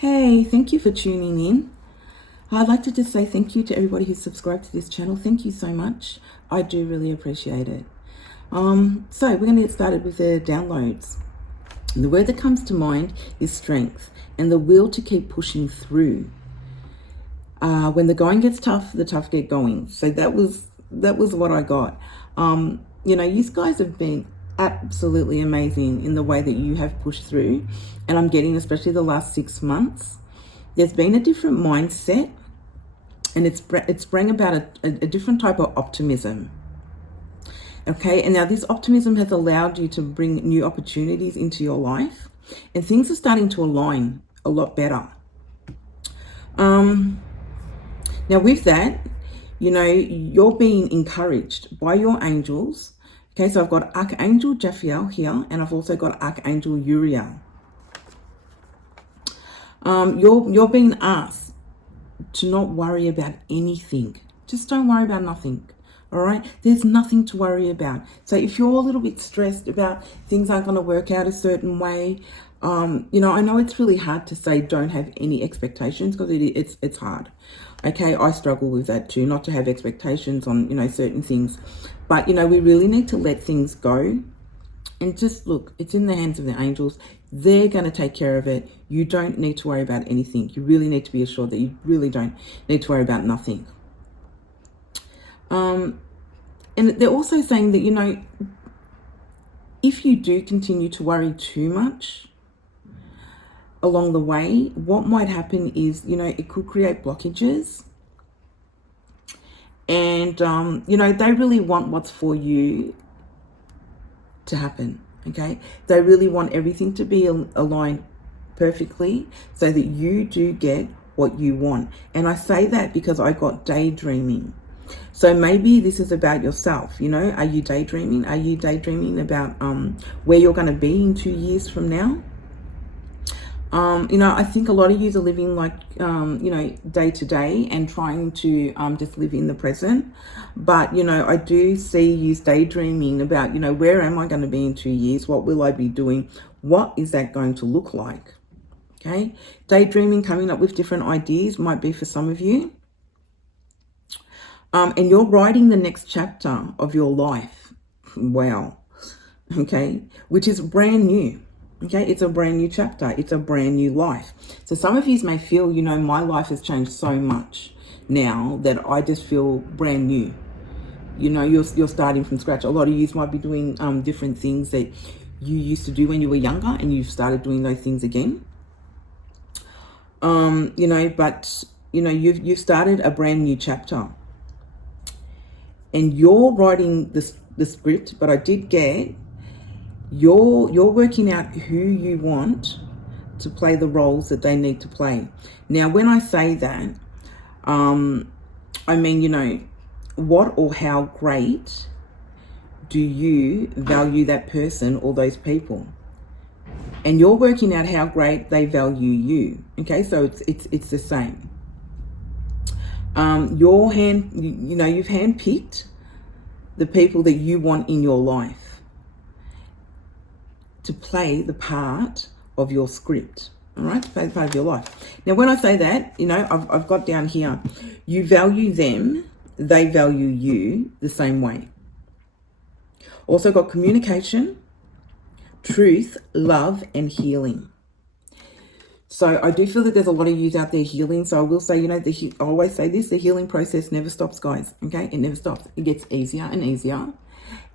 Hey, thank you for tuning in. I'd like to just say thank you to everybody who's subscribed to this channel. Thank you so much. I do really appreciate it. So we're going to get started with the downloads. And the word that comes to mind is strength and the will to keep pushing through. When the going gets tough, the tough get going. So that was what I got. You guys have been absolutely amazing in the way that you have pushed through, and I'm getting, especially the last 6 months, there's been a different mindset, and it's bring about a different type of optimism. Okay, and now this optimism has allowed you to bring new opportunities into your life, and things are starting to align a lot better. Now with that, you're being encouraged by your angels. Okay, so I've got Archangel Japhiel here, and I've also got Archangel Uriel. You're being asked to not worry about anything. Just don't worry about nothing. All right, there's nothing to worry about. So if you're a little bit stressed about things aren't going to work out a certain way, I know it's really hard to say don't have any expectations, because it's hard. Okay, I struggle with that too, not to have expectations on certain things, but we really need to let things go and just look. It's in the hands of the angels. They're going to take care of it. You don't need to worry about anything. You really need to be assured that you really don't need to worry about nothing. And they're also saying that, if you do continue to worry too much along the way, what might happen is, it could create blockages. And, they really want what's for you to happen. Okay. They really want everything to be aligned perfectly so that you do get what you want. And I say that because I got daydreaming. So maybe this is about yourself. Are you daydreaming? Are you daydreaming about where you're going to be in 2 years from now? I think a lot of you are living like, day to day and trying to just live in the present. But, I do see you daydreaming about, where am I going to be in 2 years? What will I be doing? What is that going to look like? Okay. Daydreaming, coming up with different ideas might be for some of you. And you're writing the next chapter of your life. Wow. Okay. Which is brand new. Okay. It's a brand new chapter. It's a brand new life. So some of you may feel, my life has changed so much now that I just feel brand new. You're starting from scratch. A lot of you might be doing different things that you used to do when you were younger, and you've started doing those things again. But you've started a brand new chapter. And you're writing the script, but I did get you're working out who you want to play the roles that they need to play. Now, when I say that, I mean, what or how great do you value that person or those people? And you're working out how great they value you. Okay, so it's the same. You've handpicked the people that you want in your life to play the part of your script. All right, to play the part of your life. Now, when I say that, I've got down here, you value them, they value you the same way. Also got communication, truth, love, and healing. So I do feel that there's a lot of you out there healing. So I will say, I always say this, the healing process never stops, guys. Okay, it never stops. It gets easier and easier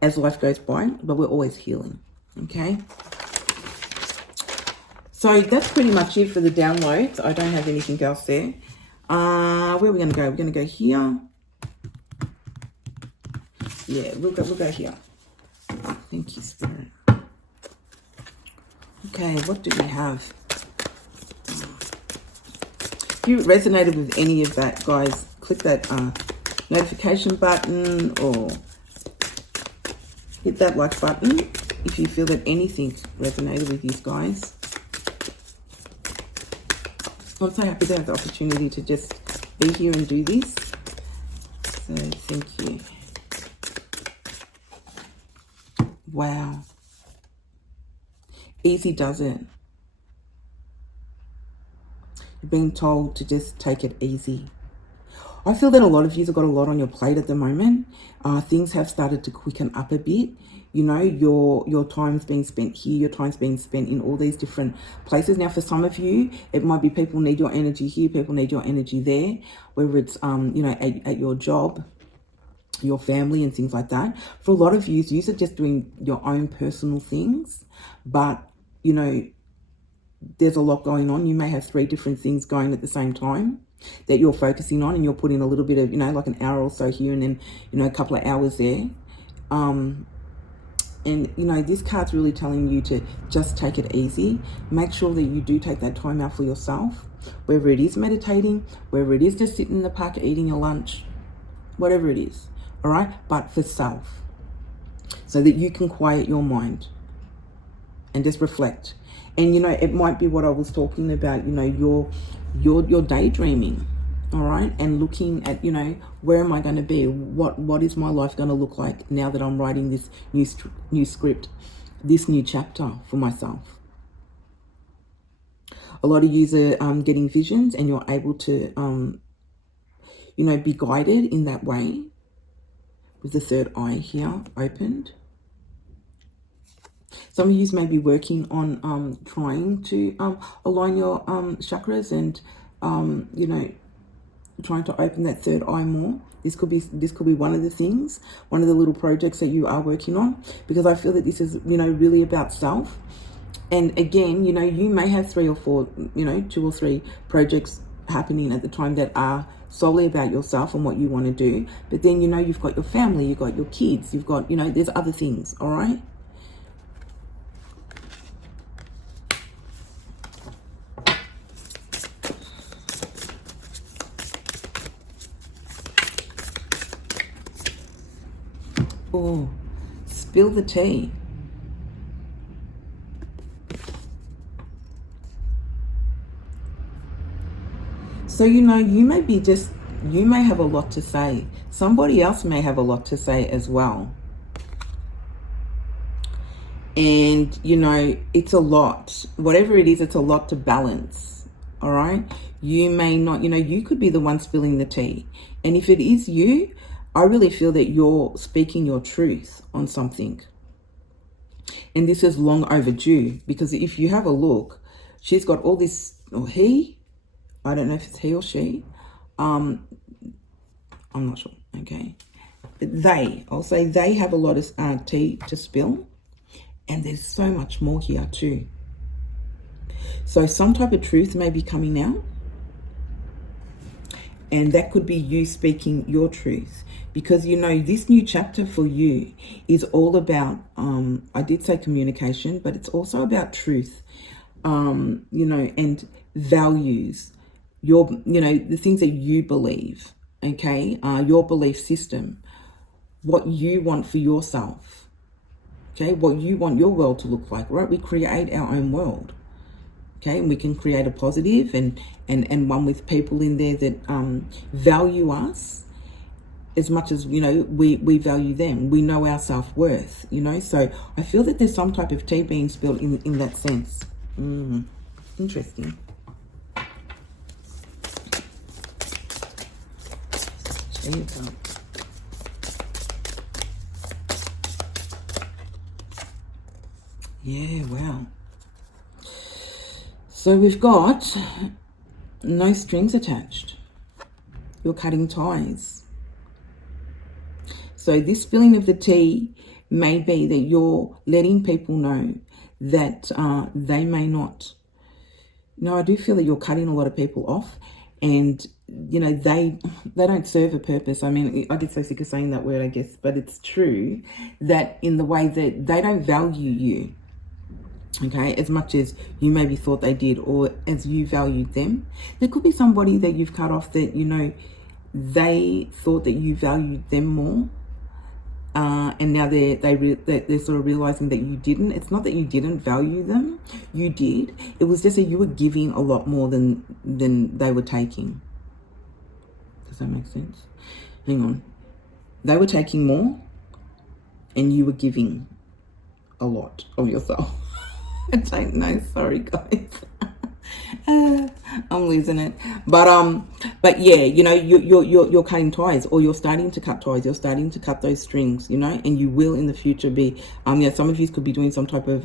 as life goes by, but we're always healing. Okay. So that's pretty much it for the downloads. I don't have anything else there. Where are we going to go? We're going to go here. Yeah, we'll go here. Thank you, Spirit. Okay, what do we have? If you resonated with any of that, guys, click that notification button or hit that like button if you feel that anything resonated with these guys. I'm so happy to have the opportunity to just be here and do this. So thank you. Wow. Easy does it. being told to just take it easy. I feel that a lot of you have got a lot on your plate at the moment. Things have started to quicken up a bit. You know, your time's being spent here, your time's being spent in all these different places. Now, for some of you, it might be people need your energy here, people need your energy there, whether it's, you know, at your job, your family and things like that. For a lot of you, you're just doing your own personal things, but, you know, there's a lot going on. You may have 3 different things going at the same time that you're focusing on, and you're putting a little bit of, you know, like an hour or so here and then, you know, a couple of hours there. And, you know, this card's really telling you to just take it easy. Make sure that you do take that time out for yourself, whether it is meditating, whether it is just sitting in the park eating your lunch, whatever it is, all right? But for self, so that you can quiet your mind and just reflect. And, you know, it might be what I was talking about, you know, you're daydreaming, all right? And looking at, you know, where am I going to be? What is my life going to look like now that I'm writing this new script, this new chapter for myself? A lot of you are getting visions, and you're able to, you know, be guided in that way with the 3rd eye here opened. Some of you may be working on trying to align your chakras and, you know, trying to open that 3rd eye more. This could be one of the things, one of the little projects that you are working on, because I feel that this is, you know, really about self. And again, you know, you may have 3 or 4, you know, 2 or 3 projects happening at the time that are solely about yourself and what you want to do. But then, you know, you've got your family, you've got your kids, you've got, you know, there's other things, all right? Oh, spill the tea. So, you know, you may have a lot to say. Somebody else may have a lot to say as well. And, you know, it's a lot. Whatever it is, it's a lot to balance. All right? You may not, you know, you could be the one spilling the tea. And if it is you, I really feel that you're speaking your truth on something. And this is long overdue, because if you have a look, she's got all this, or he, I don't know if it's he or she. I'm not sure, okay. But I'll say they have a lot of tea to spill. And there's so much more here too. So some type of truth may be coming out. And that could be you speaking your truth. Because, you know, this new chapter for you is all about, I did say communication, but it's also about truth, you know, and values. You know, the things that you believe, okay, your belief system, what you want for yourself, okay, what you want your world to look like, right? We create our own world, okay, and we can create a positive and one with people in there that value us as much as, you know, we value them. We know our self-worth, you know, so I feel that there's some type of tea being spilled in that sense. Interesting. Yeah, wow. So we've got no strings attached. You're cutting ties. So this spilling of the tea may be that you're letting people know that they may not. No, I do feel that you're cutting a lot of people off, and, you know, they don't serve a purpose. I mean, I get so sick of saying that word, I guess, but it's true that in the way that they don't value you, okay, as much as you maybe thought they did, or as you valued them. There could be somebody that you've cut off that, you know, they thought that you valued them more. And now they're sort of realizing that you didn't. It's not that you didn't value them. You did. It was just that you were giving a lot more than they were taking. Does that make sense? Hang on. They were taking more and you were giving a lot of yourself. I don't know. Sorry, guys. I'm losing it. But yeah, you know, you're cutting ties, or you're starting to cut ties. You're starting to cut those strings, you know, and you will in the future be, yeah, some of you could be doing some type of,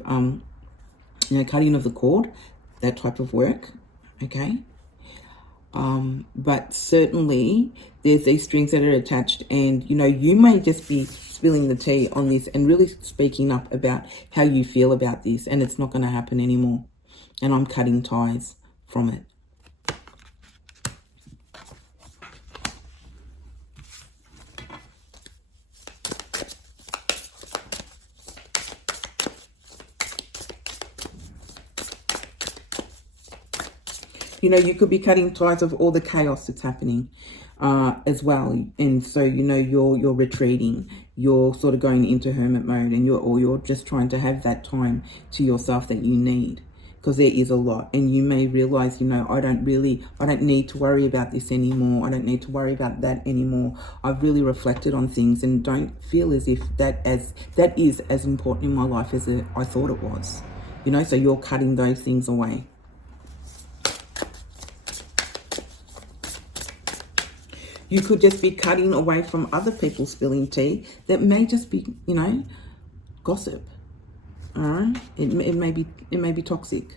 you know, cutting of the cord, that type of work, okay? But certainly there's these strings that are attached, and, you know, you may just be spilling the tea on this and really speaking up about how you feel about this, and it's not going to happen anymore. And I'm cutting ties from it. You know, you could be cutting ties of all the chaos that's happening as well. And so, you know, you're retreating. You're sort of going into hermit mode, and you're just trying to have that time to yourself that you need, because there is a lot. And you may realize, you know, I don't need to worry about this anymore. I don't need to worry about that anymore. I've really reflected on things and don't feel as if that is as important in my life as I thought it was. You know, so you're cutting those things away. You could just be cutting away from other people spilling tea that may just be, you know, gossip. All right, it may be toxic,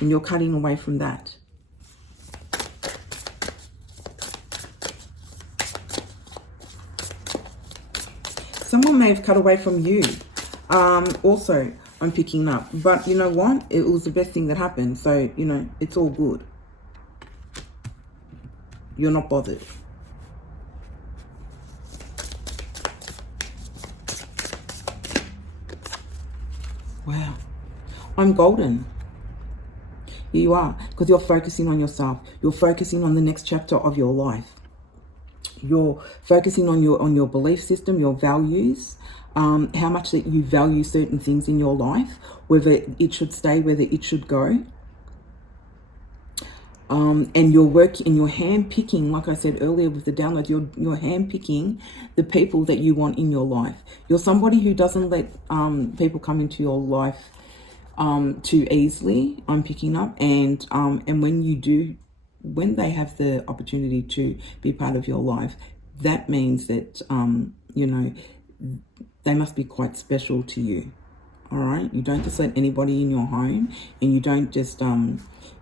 and you're cutting away from that. Someone may have cut away from you. Also, I'm picking up, but you know what? It was the best thing that happened. So, you know, it's all good. You're not bothered. Wow, I'm golden. Here you are, because you're focusing on yourself. You're focusing on the next chapter of your life. You're focusing on your belief system, your values, how much that you value certain things in your life, whether it should stay, whether it should go. And you're hand picking, like I said earlier with the download, you're hand picking the people that you want in your life. You're somebody who doesn't let people come into your life too easily. I'm picking up, and when you do, when they have the opportunity to be part of your life, that means that you know, they must be quite special to you. All right, you don't just let anybody in your home, and you don't just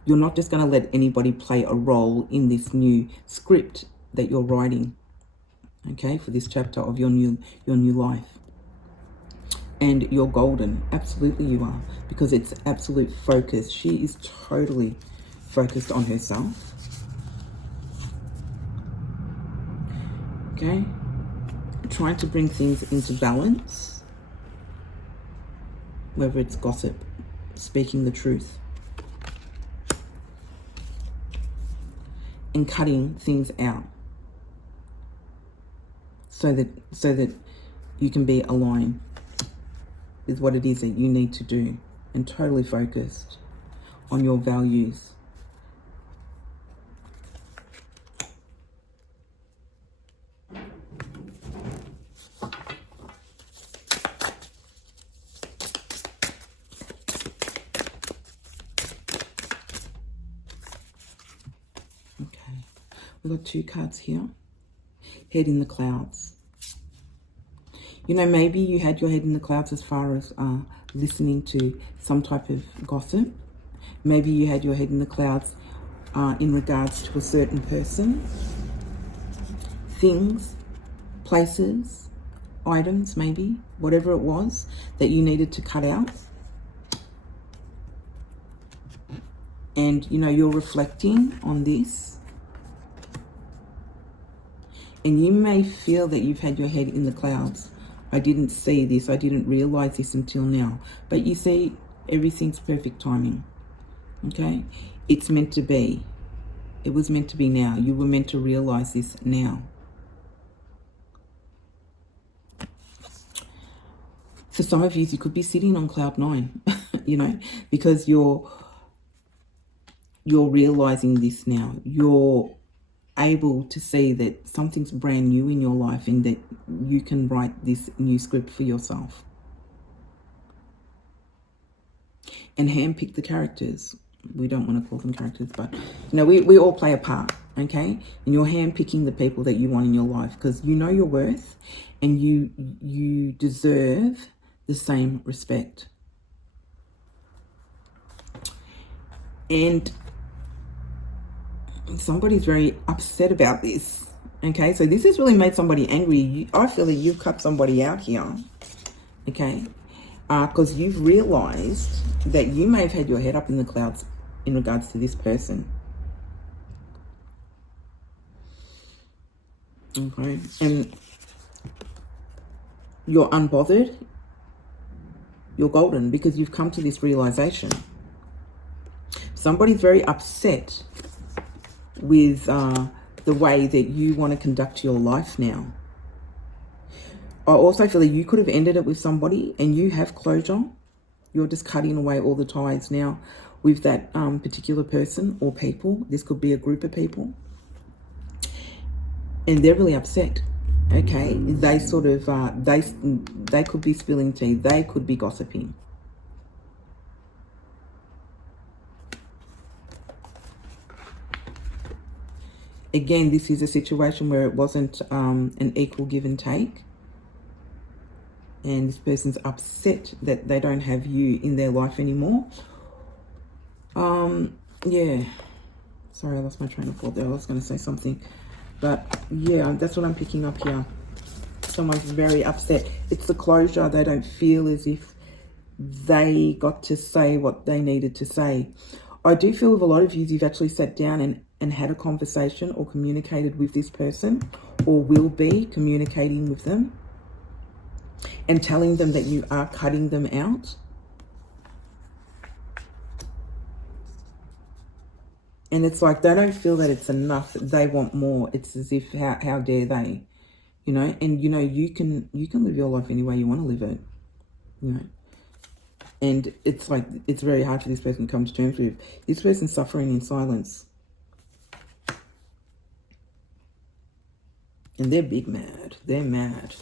you're not just going to let anybody play a role in this new script that you're writing, okay, for this chapter of your new life. And you're golden. Absolutely you are, because it's absolute focus. She is totally focused on herself. Okay, trying to bring things into balance, whether it's gossip, speaking the truth, and cutting things out, so that you can be aligned with what it is that you need to do, and totally focused on your values. We've got two cards here. Head in the clouds. You know, maybe you had your head in the clouds as far as listening to some type of gossip. Maybe you had your head in the clouds in regards to a certain person, things, places, items, maybe, whatever it was that you needed to cut out. And, you know, you're reflecting on this. And you may feel that you've had your head in the clouds. I didn't see this. I didn't realize this until now. But you see, everything's perfect timing. Okay? It's meant to be. It was meant to be now. You were meant to realize this now. For some of you, you could be sitting on cloud 9, you know, because you're realizing this now. You're able to see that something's brand new in your life, and that you can write this new script for yourself and handpick the characters. we don't want to call them characters, but you know, we all play a part, okay? And you're handpicking the people that you want in your life because you know your worth and you deserve the same respect. And somebody's very upset about this, okay? So this has really made somebody angry. I feel that you've cut somebody out here, okay? Because you've realized that you may have had your head up in the clouds in regards to this person. Okay, and you're unbothered, you're golden because you've come to this realization. Somebody's very upset with the way that you want to conduct your life now. I also feel that you could have ended it with somebody and you have closure. You're just cutting away all the ties now with that particular person or people. This could be a group of people. And they're really upset, okay? They sort of, they could be spilling tea. They could be gossiping. Again, this is a situation where it wasn't an equal give and take. And this person's upset that they don't have you in their life anymore. Yeah. Sorry, I lost my train of thought there. I was going to say something. But yeah, that's what I'm picking up here. Someone's very upset. It's the closure. They don't feel as if they got to say what they needed to say. I do feel with a lot of you, you've actually sat down and had a conversation or communicated with this person or will be communicating with them and telling them that you are cutting them out. And it's like they don't feel that it's enough. They want more. It's as if, how dare they? You know, and you know, you can live your life any way you want to live it. You know. And it's like, it's very hard for this person to come to terms with. This person's suffering in silence. And they're big mad. They're mad.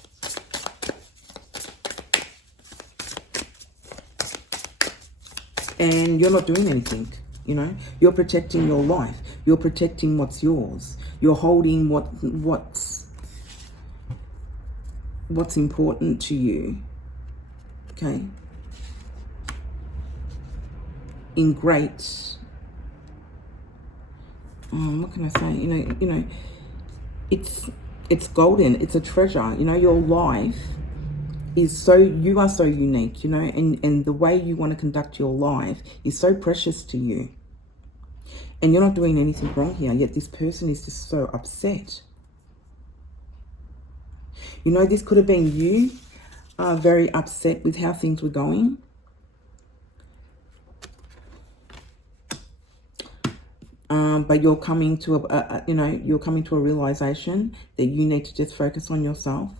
And you're not doing anything, you know. You're protecting your life. You're protecting what's yours. You're holding what's important to you, okay? In great, what can I say? You know, it's golden. It's a treasure. You know, your life is so, you are so unique, you know, and the way you want to conduct your life is so precious to you. And you're not doing anything wrong here, yet this person is just so upset. You know, this could have been you very upset with how things were going. But you're coming to you're coming to a realization that you need to just focus on yourself.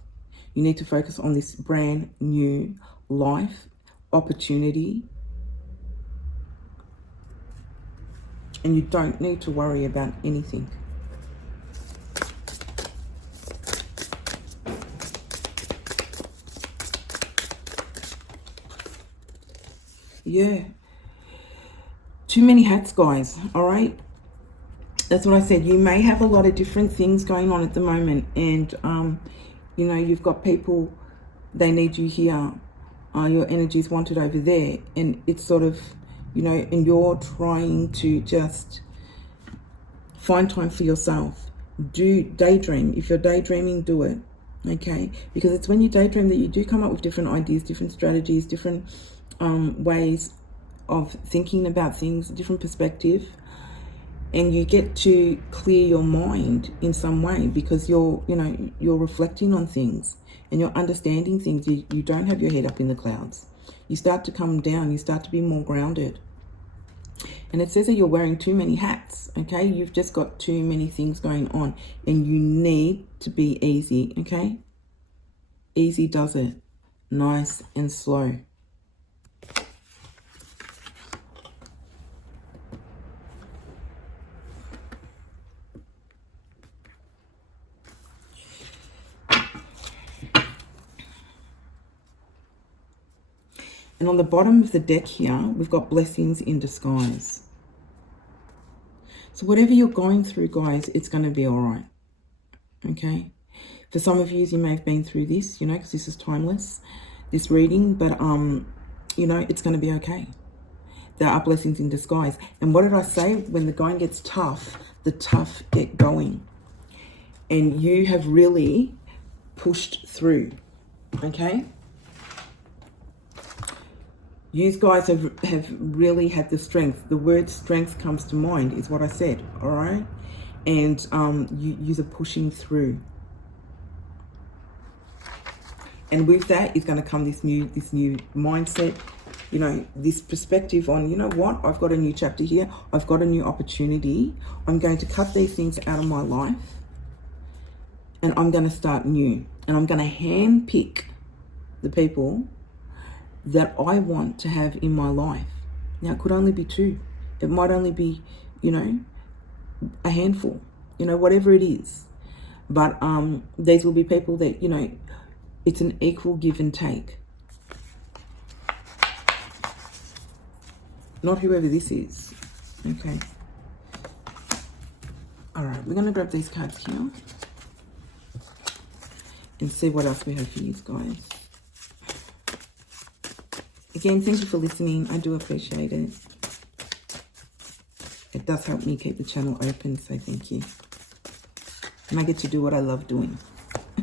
You need to focus on this brand new life opportunity. And you don't need to worry about anything. Yeah. Too many hats, guys. All right. That's what I said. You may have a lot of different things going on at the moment. And, you know, you've got people, they need you here. Your energy is wanted over there. And it's sort of, you know, and you're trying to just find time for yourself. Do daydream. If you're daydreaming, do it. Okay? Because it's when you daydream that you do come up with different ideas, different strategies, different ways of thinking about things, different perspective. And you get to clear your mind in some way because you're reflecting on things and you're understanding things. You don't have your head up in the clouds. You start to come down. You start to be more grounded. And it says that you're wearing too many hats, okay? You've just got too many things going on and you need to be easy, okay? Easy does it. Nice and slow. And on the bottom of the deck here, we've got blessings in disguise. So whatever you're going through, guys, it's going to be all right. Okay. For some of you may have been through this, you know, because this is timeless, this reading, but, you know, it's going to be okay. There are blessings in disguise. And what did I say? When the going gets tough, the tough get going. And you have really pushed through, okay? You guys have really had the strength. The word strength comes to mind, is what I said, all right? And you are pushing through. And with that is going to come this new mindset, you know, this perspective on, you know what, I've got a new chapter here. I've got a new opportunity. I'm going to cut these things out of my life. And I'm going to start new. And I'm going to hand pick the people that I want to have in my life. Now, it could only be 2. It might only be, you know, a handful, you know, whatever it is. But these will be people that, you know, it's an equal give and take. Not whoever this is. Okay. All right, we're going to grab these cards here and see what else we have for you guys. Again, thank you for listening. I do appreciate it. It does help me keep the channel open, so thank you. And I get to do what I love doing.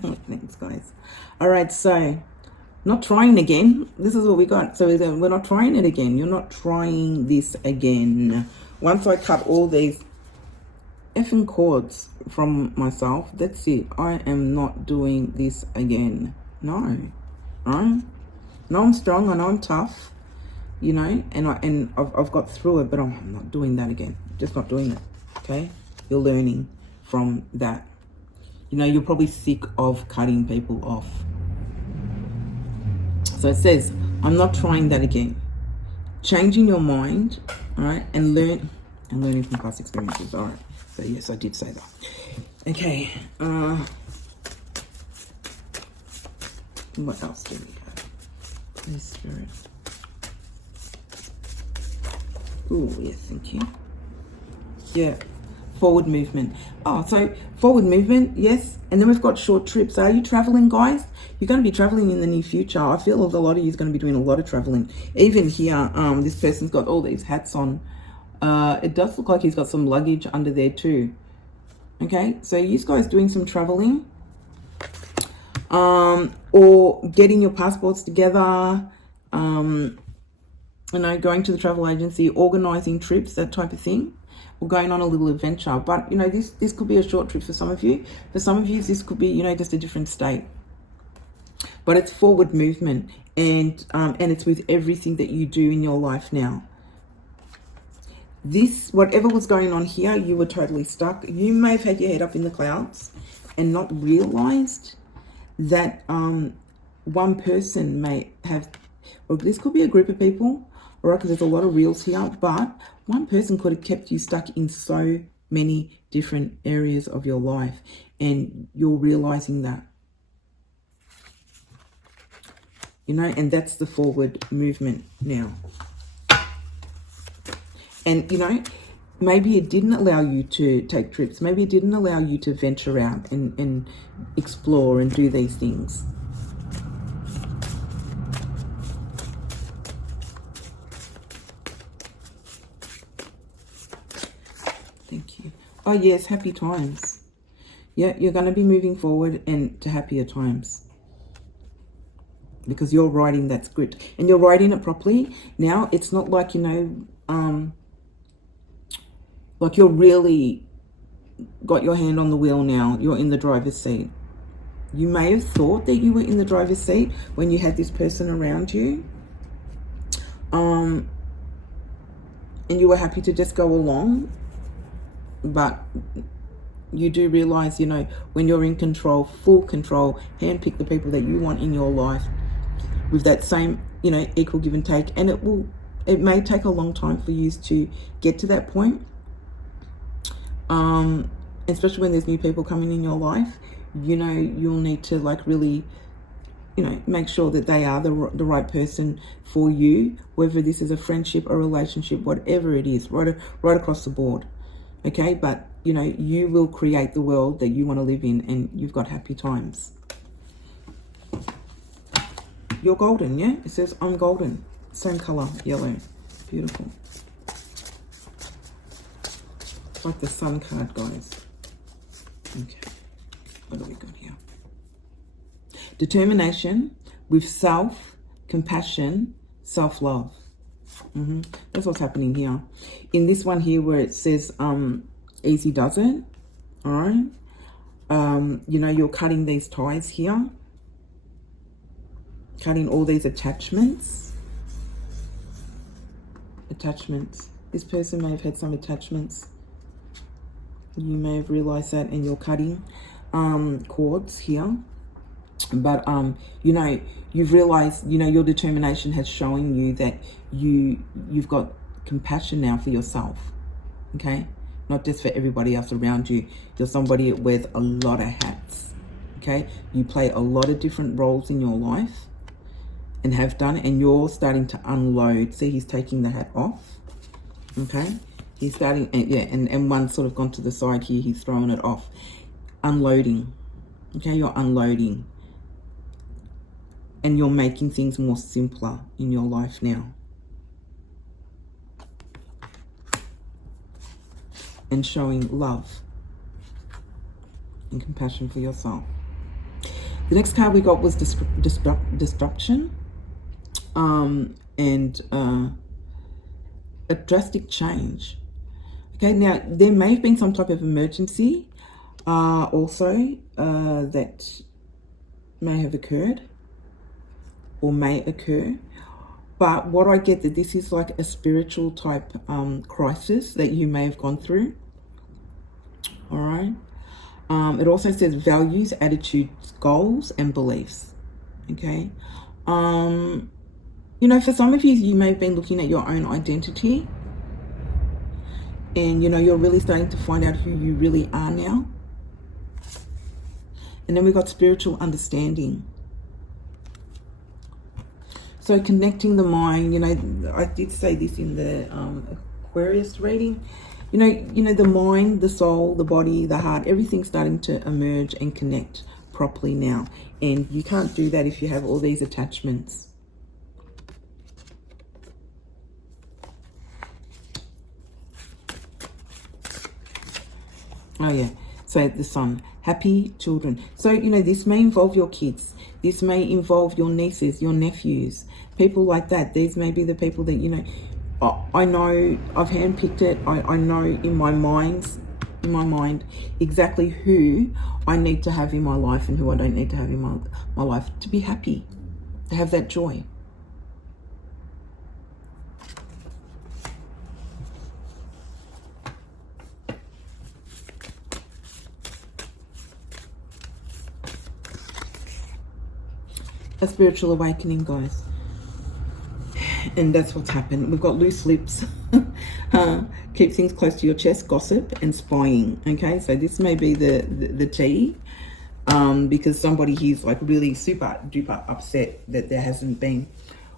Thanks, guys. All right, so not trying again. This is what we got. So we're not trying it again. You're not trying this again. Once I cut all these effing cords from myself, that's it. I am not doing this again. No. Right? No, I'm strong. I know I'm tough. You know, and I've got through it, but I'm not doing that again. Just not doing it. Okay? You're learning from that. You know, you're probably sick of cutting people off. So it says, I'm not trying that again. Changing your mind, all right, and learning from past experiences. All right. So yes, I did say that. Okay. What else do we have? Holy Spirit. Oh, yes, thank you. Yeah. Forward movement. Oh, so forward movement, yes. And then we've got short trips. Are you traveling, guys? You're going to be traveling in the near future. I feel a lot of you is going to be doing a lot of traveling. Even here, this person's got all these hats on. It does look like he's got some luggage under there too. Okay, so you guys doing some traveling. Or getting your passports together. You know, going to the travel agency, organizing trips, that type of thing. Or going on a little adventure. But, you know, this could be a short trip for some of you. For some of you, this could be, you know, just a different state. But it's forward movement. And it's with everything that you do in your life now. This, whatever was going on here, you were totally stuck. You may have had your head up in the clouds and not realized that one person may have, or this could be a group of people, all right, because there's a lot of reels here, but one person could have kept you stuck in so many different areas of your life, and you're realizing that. You know, and that's the forward movement now. And, you know, maybe it didn't allow you to take trips. Maybe it didn't allow you to venture out and explore and do these things. Thank you. Oh, yes, happy times. Yeah, you're going to be moving forward and to happier times. Because you're writing that script. And you're writing it properly. Now, it's not like, you know, like you're really got your hand on the wheel now. You're in the driver's seat. You may have thought that you were in the driver's seat when you had this person around you. And you were happy to just go along. But you do realize, you know, when you're in control, full control, handpick the people that you want in your life with that same, you know, equal give and take. And it may take a long time for you to get to that point. Especially when there's new people coming in your life, you know, you'll need to like really, you know, make sure that they are the right person for you, whether this is a friendship, a relationship, whatever it is, right across the board. Okay, but you know, you will create the world that you want to live in, and you've got happy times. You're golden, yeah? It says I'm golden. Same color, yellow. Beautiful. It's like the sun card, guys. Okay. What do we got here? Determination with self, compassion, self-love. That's what's happening here. In this one here where it says easy does it. All right. You know, you're cutting these ties here. Cutting all these attachments. This person may have had some attachments. You may have realized that, and you're cutting cords here. But you know, you've realized, you know, your determination has shown you that you've got compassion now for yourself. Okay, not just for everybody else around you. You're somebody that wears a lot of hats. Okay, you play a lot of different roles in your life, and have done, and you're starting to unload. See, he's taking the hat off. Okay, he's starting, and yeah, and one's sort of gone to the side here. He's throwing it off, unloading. Okay, you're unloading, and you're making things more simpler in your life now, and showing love and compassion for yourself. The next card we got was destruction. And a drastic change. Okay, now there may have been some type of emergency also that may have occurred or may occur. But what I get, that this is like a spiritual type crisis that you may have gone through. All right. It also says values, attitudes, goals, and beliefs. Okay. You know, for some of you, you may have been looking at your own identity, and, you know, you're really starting to find out who you really are now. And then we've got spiritual understanding. So connecting the mind, you know, I did say this in the Aquarius reading. You know, the mind, the soul, the body, the heart, everything's starting to emerge and connect properly now. And you can't do that if you have all these attachments. Oh yeah, so the sun, happy children. So, you know, this may involve your kids. This may involve your nieces, your nephews, people like that. These may be the people that, you know, I know I've handpicked it. I know in my mind exactly who I need to have in my life and who I don't need to have in my life to be happy, to have that joy. A spiritual awakening, guys. And that's what's happened. We've got loose lips. Keep things close to your chest, gossip, and spying. Okay, so this may be the tea. Because somebody here's like really super duper upset that there hasn't been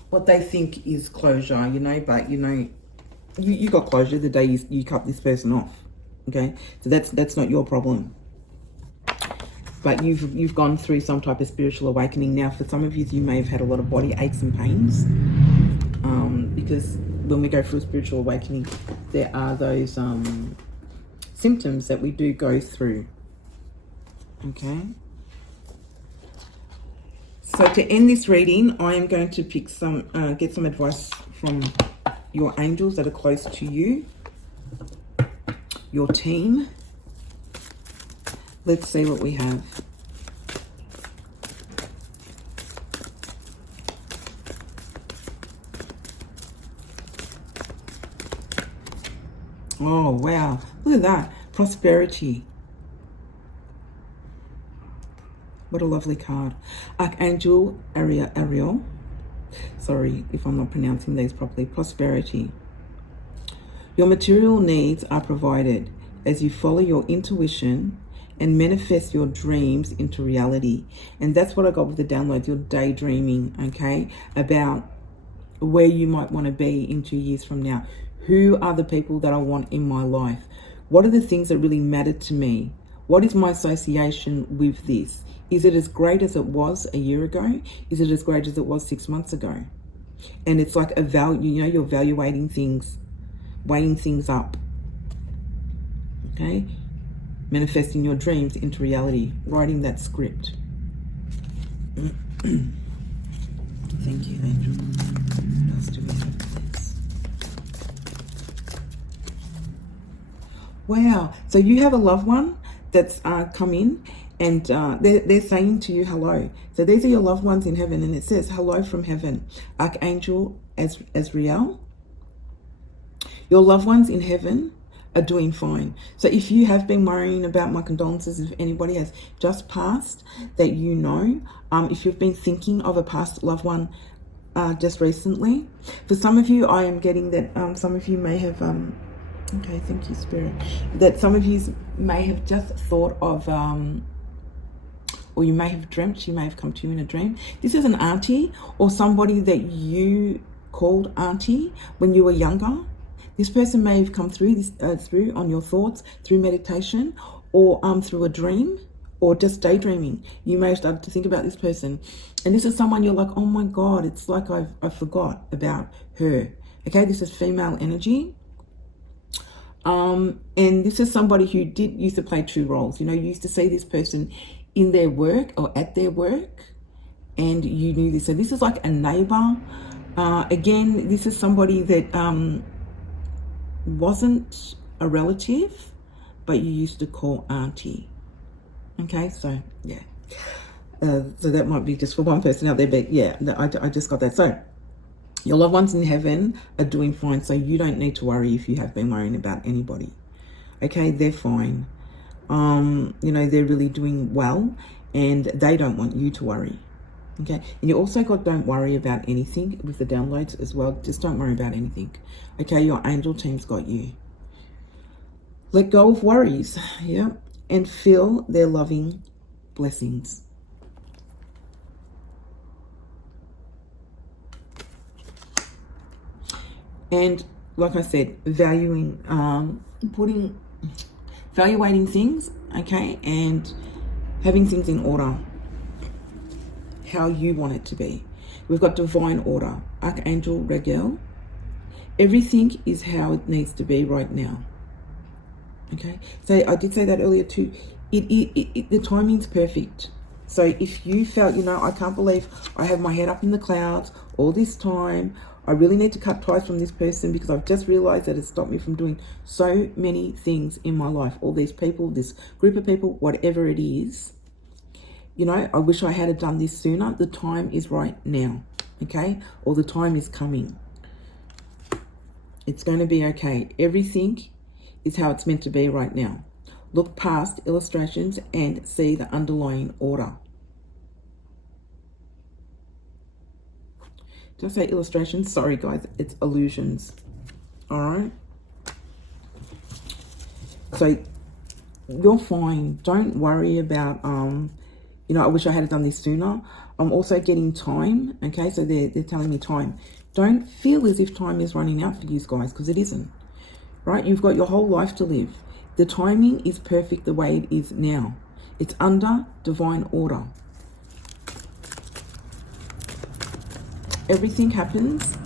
what they think is closure, you know. But, you know, you got closure the day you cut this person off. Okay, so that's not your problem. But you've gone through some type of spiritual awakening. Now, for some of you, you may have had a lot of body aches and pains. Because when we go through a spiritual awakening, there are those symptoms that we do go through. Okay. So to end this reading, I am going to pick get some advice from your angels that are close to you, your team. Let's see what we have. Oh, wow. Look at that. Prosperity. What a lovely card. Archangel Ariel. Sorry if I'm not pronouncing these properly. Prosperity. Your material needs are provided as you follow your intuition and manifest your dreams into reality. And that's what I got with the downloads. You're daydreaming, okay, about where you might want to be in 2 years from now. Who are the people that I want in my life? What are the things that really matter to me? What is my association with this? Is it as great as it was a year ago? Is it as great as it was 6 months ago? And it's like a value, you know, you're evaluating things, weighing things up. Okay? Manifesting your dreams into reality, writing that script. Thank you, Angel. What else do we have, please? Wow. So you have a loved one that's come in, and they're saying to you hello. So these are your loved ones in heaven, and it says hello from heaven. Archangel Azrael. Your loved ones in heaven are doing fine. So if you have been worrying about, my condolences if anybody has just passed that you know. If you've been thinking of a past loved one just recently. For some of you, I am getting that some of you may have, okay, thank you, Spirit, that some of you may have just thought of, or you may have dreamt, she may have come to you in a dream. This is an auntie or somebody that you called auntie when you were younger. This person may have come through this through on your thoughts, through meditation, or through a dream, or just daydreaming. You may have started to think about this person, and this is someone you're like, oh my God, it's like I forgot about her. Okay, this is female energy, and this is somebody who used to play two roles. You know, you used to see this person in their work or at their work, and you knew this. So this is like a neighbor. Again, this is somebody that wasn't a relative, but you used to call auntie. Okay, so yeah, so that might be just for one person out there, but yeah, I just got that. So your loved ones in heaven are doing fine, so you don't need to worry if you have been worrying about anybody. Okay, they're fine. You know, they're really doing well, and they don't want you to worry. Okay, and you also got don't worry about anything with the downloads as well. Just don't worry about anything. Okay, your angel team's got you. Let go of worries, yeah, and feel their loving blessings. And like I said, valuing, evaluating things, okay, and having things in order, how you want it to be. We've got divine order, Archangel Regel. Everything is how it needs to be right now. Okay, so I did say that earlier too. The timing's perfect. So if you felt, you know, I can't believe I have my head up in the clouds all this time, I really need to cut ties from this person because I've just realized that it's stopped me from doing so many things in my life. All these people, this group of people, whatever it is, you know, I wish I had done this sooner. The time is right now, okay? Or the time is coming. It's going to be okay. Everything is how it's meant to be right now. Look past illustrations and see the underlying order. Did I say illustrations? Sorry, guys. It's illusions. All right? So you're fine. Don't worry about, you know, I wish I had done this sooner. I'm also getting time. Okay, so they're telling me time. Don't feel as if time is running out for you guys, because it isn't. Right? You've got your whole life to live. The timing is perfect the way it is now. It's under divine order. Everything happens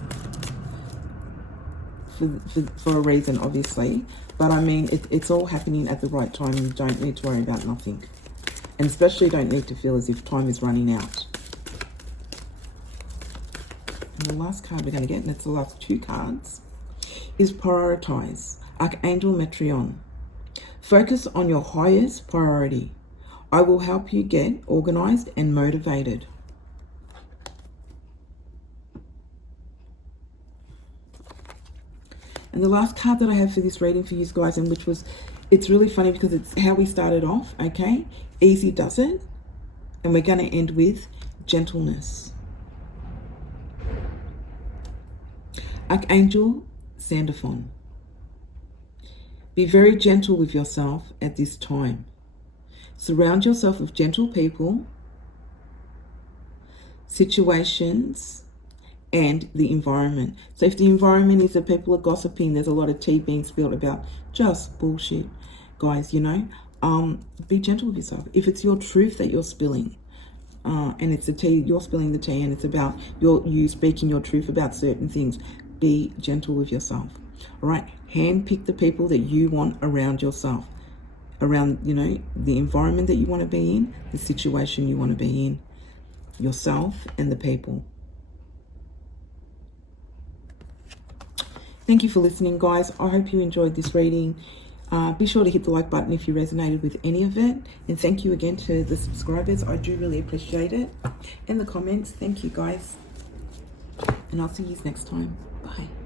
for a reason, obviously. But I mean, it's all happening at the right time. You don't need to worry about nothing. And especially don't need to feel as if time is running out. And the last card we're going to get, and it's the last two cards, is prioritize. Archangel Metrion. Focus on your highest priority. I will help you get organized and motivated. And the last card that I have for this reading for you guys, and which was, it's really funny because it's how we started off, okay? Easy does it. And we're going to end with gentleness. Archangel Sandalphon. Be very gentle with yourself at this time. Surround yourself with gentle people, situations, and the environment. So if the environment is that people are gossiping, there's a lot of tea being spilled about just bullshit, guys, you know, be gentle with yourself. If it's your truth that you're spilling, and it's the tea, you're spilling the tea, and it's about you speaking your truth about certain things, be gentle with yourself. All right, handpick the people that you want around yourself, around, you know, the environment that you want to be in, the situation you want to be in, yourself and the people. Thank you for listening, guys. I hope you enjoyed this reading. Be sure to hit the like button if you resonated with any of it. And thank you again to the subscribers. I do really appreciate it. And the comments. Thank you, guys. And I'll see you next time. Bye.